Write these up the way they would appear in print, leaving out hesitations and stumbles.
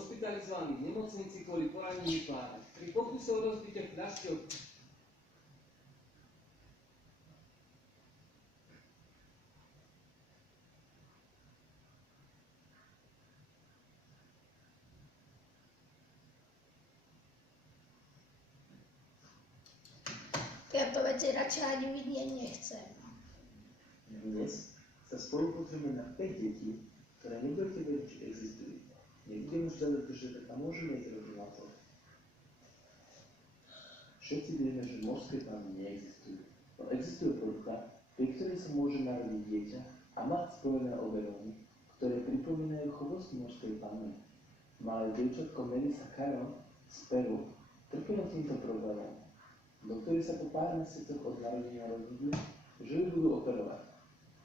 hospitalizovaný v nemocnici kvôli poranení pláne. Pri pokuse o rozbitie fľašky od... Tieto veci radšej ani vidieť nechcem. Dnes sa spolu pozrieme na 5 detí, ktoré nebudete vedieť, či existujú. Nebudem už ďalej držať a môžeme ísť rovno na to. Všetci vieme, že morské panny neexistujú. No existuje porucha, pri ktorej sa môže narodiť dieťa a mať spojené obe nohy, ktoré pripomínajú chobosť morskej panny. Malé dievčatko Melissa Caron z Peru trpelo týmto problémom. Doktori sa po pár mesiacoch od narodenia rozhodli, že ju budú operovať.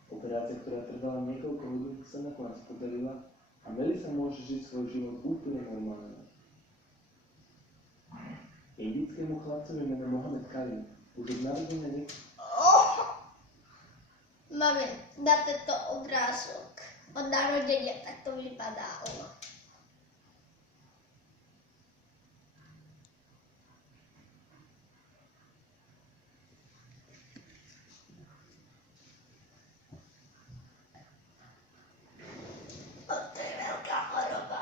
Operácia, ktorá trvala niekoľko hodín, sa nakoniec podarila a Melissa môže žiť svoj život úplne normálne. Indickému chlapcovi meno Mohamed Kalim už od narodenia Máme na tento obrázok od narodenia, tak to vypadalo. To je veľká choroba.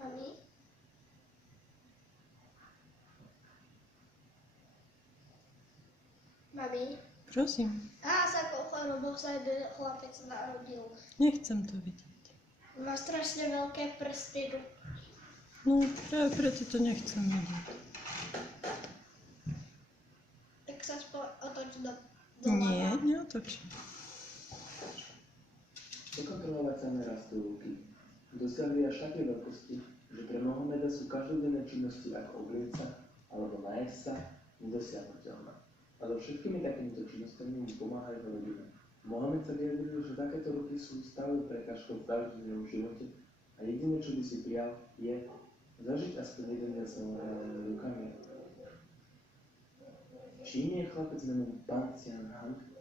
Mami? Mami? Prosím, S akou chorobou sa jeden chlapec narodil. nechcem to vidieť. Má strašne veľké prsty. No, práve preto to nechcem vidieť. Tak sa otoč do Nie, neotočím. Nekontrolovať sa nerastú ruky. Dosiahli až také veľkosti, že pre Mohameda sú každodenné činnosti ako obliecť sa alebo nájsť sa nedosiahnuteľné. Ale všetkými takýmito činnosťami mu pomáhajú rodina. Mohamed sa vyjadril, že takéto ruky sú stále prekážkou v každodennom živote a jediné, čo by si prijal, je zažiť aspoň jeden deň svojimi rukami. V Číne je chlapec menom Pan Xian Hang